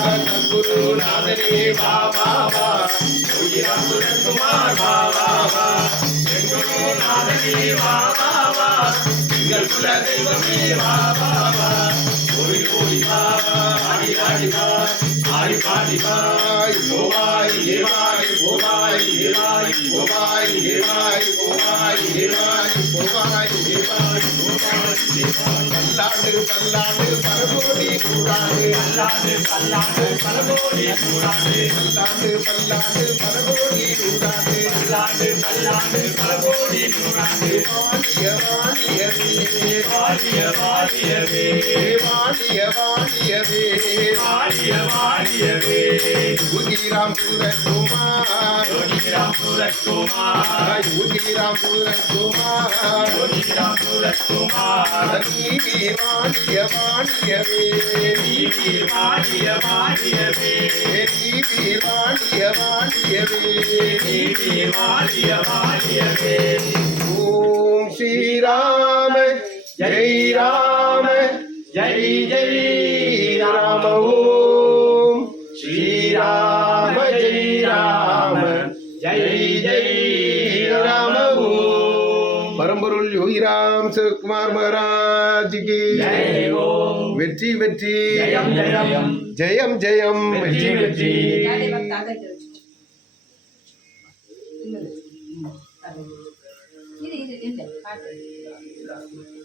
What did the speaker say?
சத்குருநாதனே வா வா வா யோகிராம் சுரத்குமார் வா வா வா என் குருநாதனே வா வா வா எங்கள் குல தெய்வமே வா வா வா ஓடி ஓடி வா ஆடி ஆடி வா ஆடி பாடி வா ஓவாய் ஏவாய் ஓவாய் ஏவாய் ஓவாய் ஏவாய் ஓவாய் ஏவாய் ஓவாய் ஏவாய் ஓவாய் ஏவாய் பல்லாண்டு பல்லாண்டு பரகோடி நூறாண்டு பல்லாண்டு பல்லாண்டு பரகோடி நூறாண்டு பல்லாண்டு பல்லாண்டு பரகோடி நூறாண்டு பல்லாண்டு பல்லாண்டு பரகோடி நூறாண்டு வாழிய வாழியவே வாழிய வாழியவே வாழிய வாழியவே வாழிய வாழியவே யோகிராம் சுரத்குமார் யோகிராம் சுரத்குமார் யோகிராம் சுரத்குமார் யோகிராம் சுரத்குமார் நீதி வாழிய வாழியவே நீதி வாழிய வாழியவே நீதி வாழிய வாழியவே நீதி வாழிய வாழியவே ஓம் ஸ்ரீராம ஜெய் ராம ஜெய் ஜெய் ராம ஓம் ஸ்ரீராம ஜெய் ராம ஜெய் ஜெய் ராம ஓம் பரம்பொருள் யோகிராம் சுரத்குமார் மகாராஜ் கி வெற்றி வெற்றி ஜெயம் ஜெயம் ஜெயம் ஜெயம் வெற்றி வெற்றி இது